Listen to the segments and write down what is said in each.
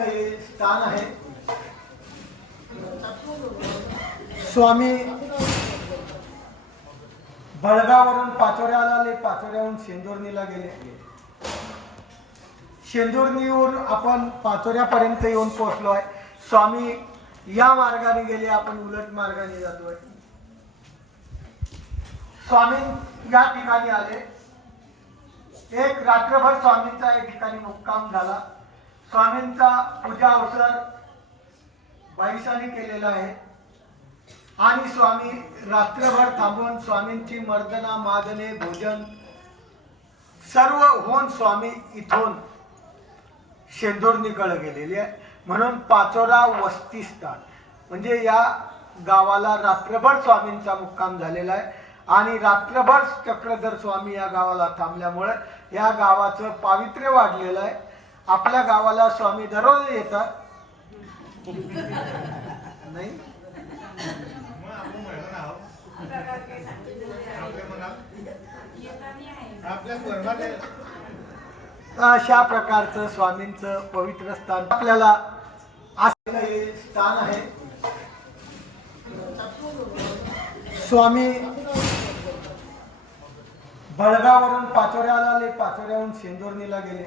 हे स्थान आहे. स्वामी बळगावरून पाचोऱ्याला आले, पाचोऱ्याहून शेंदुर्णीला गेले. शेंदुर्णीहून आपण पाचोऱ्यापर्यंत येऊन पोहोचलो आहे. स्वामी या मार्गाने गेले, आपण उलट मार्गाने जातोय. स्वामी या ठिकाणी आले. एक रात्रभर स्वामींचा या ठिकाणी मुक्काम झाला. स्वामींचा पूजा अवसर बाईसाने केलेला आहे आणि स्वामी रात्रभर थांबून स्वामींची मर्दना, मादने, भोजन सर्व होऊन स्वामी इथून शेंदुर्णीकडे गेलेले आहे. म्हणून पाचोरा वस्ती स्थान म्हणजे या गावाला रात्रभर स्वामींचा मुक्काम झालेला आहे आणि रात्रभर चक्रधर स्वामी या गावाला थांबल्यामुळे या गावाचं पावित्र्य वाढलेलं आहे. आपल्या गावाला स्वामी दररोज येतात नाही. अशा प्रकारचं स्वामींचं पवित्र स्थान आपल्याला असलेलं हे स्थान आहे. स्वामी बळगावरून पाचोऱ्याला आले, पाचोऱ्याहून शेंदुर्णीला गेले.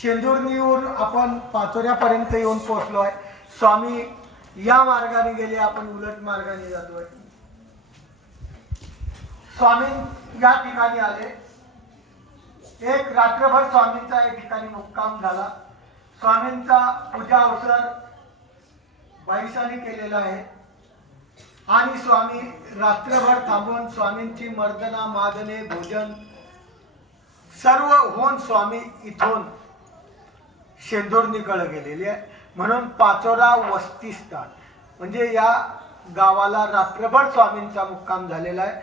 शेंदुर्णीहून आपण पाचोऱ्यापर्यंत येऊन पोहोचलो आहे. स्वामी या मार्गाने गेले, आपण उलट मार्गाने जातोय. स्वामी या ठिकाणी आले. एक रात्रभर स्वामींचा या ठिकाणी मुक्काम झाला. स्वामींचा पूजा अवसर बाईसाने केलेला आहे आणि स्वामी रात्रभर थांबून स्वामींची मर्दना, मादने, भोजन सर्व होऊन स्वामी इथून शेंदुर्णीकडे गेलेले आहे. म्हणून पाचोरा वस्ती स्थान म्हणजे या गावाला रात्रभर स्वामींचा मुक्काम झालेला आहे.